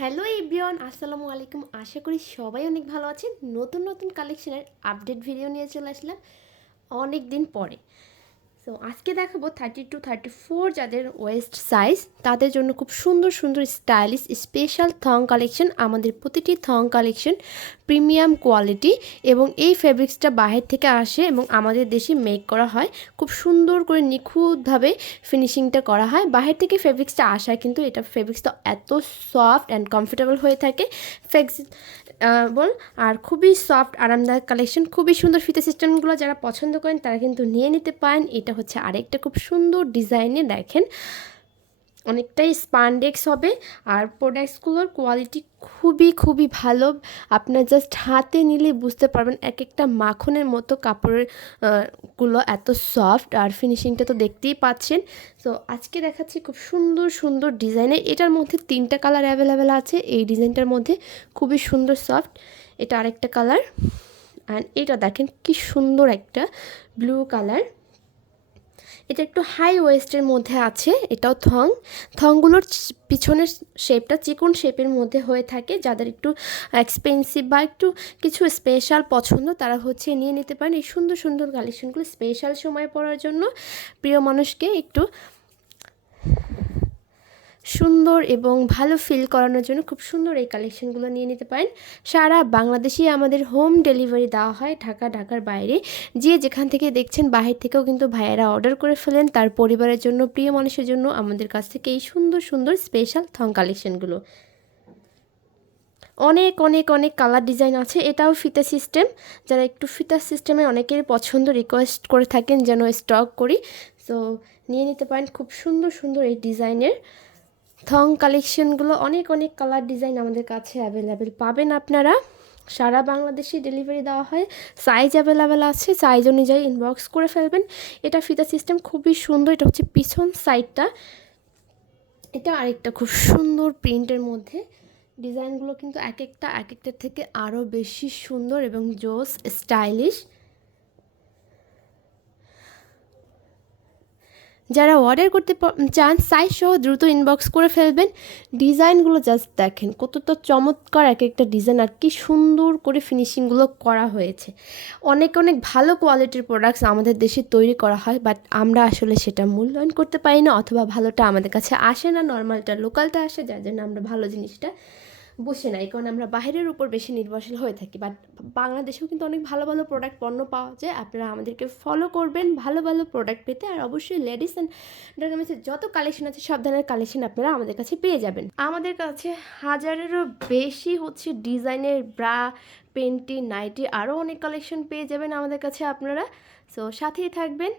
Hello everyone, আসসালামু আলাইকুম। আশা করি সবাই অনেক ভালো আছেন। নতুন নতুন কালেকশনের আপডেট ভিডিও নিয়ে চলে আসলাম অনেক দিন পরে। সো আজকে দেখাবো থার্টি টু থার্টি ফোর যাদের ওয়েস্ট সাইজ তাদের জন্য খুব সুন্দর সুন্দর স্টাইলিশ স্পেশাল থং কালেকশন আমাদের প্রতিটি থং কালেকশন প্রিমিয়াম কোয়ালিটি এবং এই ফেব্রিক্সটা বাহির থেকে আসে এবং আমাদের দেশে মেক করা হয়। খুব সুন্দর করে নিখুঁতভাবে ফিনিশিংটা করা হয়। বাহির থেকে ফেব্রিক্সটা আসায় কিন্তু এটা ফেব্রিক্সটা এত সফট অ্যান্ড কমফোর্টেবল হয়ে থাকে। ফেক্স বল। আর খুবই সফট আরামদায়ক কালেকশন খুবই সুন্দর ফিতে সিস্টেমগুলো যারা পছন্দ করেন তারা কিন্তু নিয়ে নিতে পারেন। এটা হচ্ছে আরেকটা খুব সুন্দর ডিজাইনে দেখেন। অনেকটাই স্পান্ডেক্স হবে। আর প্রোডাক্টসগুলোর কোয়ালিটি খুবই খুবই ভালো। আপনার জাস্ট হাতে নিলে বুঝতে পারবেন এক একটা মাখনের মতো কাপড়েরগুলো এত সফট আর ফিনিশিংটা তো দেখতেই পাচ্ছেন। তো আজকে দেখাচ্ছি খুব সুন্দর সুন্দর ডিজাইনের এটার মধ্যে তিনটা কালার অ্যাভেলেবেল আছে। এই ডিজাইনটার মধ্যে খুবই সুন্দর সফট এটা আরেকটা কালার অ্যান্ড এটা দেখেন কি সুন্দর একটা ব্লু কালার এটা একটু হাই ওয়েস্টের মধ্যে আছে, এটাও থং থংগুলোর পিছনের শেপটা চিকন শেপের মধ্যে হয়ে থাকে, যাদের একটু এক্সপেন্সিভ বা একটু কিছু স্পেশাল পছন্দ, তারা হচ্ছে নিয়ে নিতে পারেন এই সুন্দর সুন্দর কালেকশনগুলো স্পেশাল সময় পড়ার জন্য। প্রিয় মানুষকে একটু সুন্দর এবং ভালো ফিল করানোর জন্য খুব সুন্দর এই কালেকশনগুলো নিয়ে নিতে পারেন। সারা বাংলাদেশে আমাদের হোম ডেলিভারি দেওয়া হয় ঢাকা, ঢাকার বাইরে। যে যেখান থেকে দেখছেন বাহির থেকেও কিন্তু ভাইয়েরা অর্ডার করে ফেলেন। তার পরিবারের জন্য, প্রিয় মানুষের জন্য আমাদের কাছ থেকে এই সুন্দর সুন্দর স্পেশাল থং কালেকশনগুলো অনেক অনেক অনেক কালার ডিজাইন আছে। এটাও ফিতা সিস্টেম যারা একটু ফিতা সিস্টেমে অনেকের পছন্দ রিকোয়েস্ট করে থাকেন যেন স্টক করি। সো নিয়ে নিতে পারেন খুব সুন্দর সুন্দর এই ডিজাইনের থং কালেকশনগুলো অনেক অনেক কালার ডিজাইন আমাদের কাছে অ্যাভেলেবেল। পাবেন আপনারা। সারা বাংলাদেশে ডেলিভারি দেওয়া হয়। সাইজ অ্যাভেলেবেল আছে। সাইজ অনুযায়ী ইনবক্স করে ফেলবেন। এটা ফিতা সিস্টেম খুবই সুন্দর। এটা হচ্ছে পিছন সাইডটা। এটা আরেকটা খুব সুন্দর প্রিন্টের মধ্যে। ডিজাইনগুলো কিন্তু এক একটা, এক একটার থেকে আরও বেশি সুন্দর এবং জোস, স্টাইলিশ। যারা অর্ডার করতে চান সাইজ সহ দ্রুত ইনবক্স করে ফেলবেন। ডিজাইনগুলো জাস্ট দেখেন, কতটা চমৎকার এক একটা ডিজাইন আর কি সুন্দর করে ফিনিশিংগুলো করা হয়েছে। অনেক অনেক ভালো কোয়ালিটির প্রোডাক্টস আমাদের দেশে তৈরি করা হয় বাট আমরা আসলে সেটা মূল্যায়ন করতে পারি না, অথবা ভালোটা আমাদের কাছে আসে না নর্মালটা লোকালটা আসে, যার জন্য আমরা ভালো জিনিসটা বসে নাই, কারণ আমরা বাইরের উপর বেশি নির্ভরশীল হয়ে থাকি। বাট বাংলাদেশেও কিন্তু অনেক ভালো ভালো প্রোডাক্ট পণ্য পাওয়া যায়। আপনারা আমাদেরকে ফলো করবেন ভালো ভালো প্রোডাক্ট পেতে। আর অবশ্যই লেডিস অ্যান্ড ড্রাগামেন্টসের যত কালেকশন আছে সব ধরনের কালেকশন আপনারা আমাদের কাছে পেয়ে যাবেন। আমাদের কাছে হাজারেরও বেশি হচ্ছে ডিজাইনের ব্রা পেন্টি নাইটি আরও অনেক কালেকশন পেয়ে যাবেন আমাদের কাছে আপনারা। সো সাথেই থাকবেন।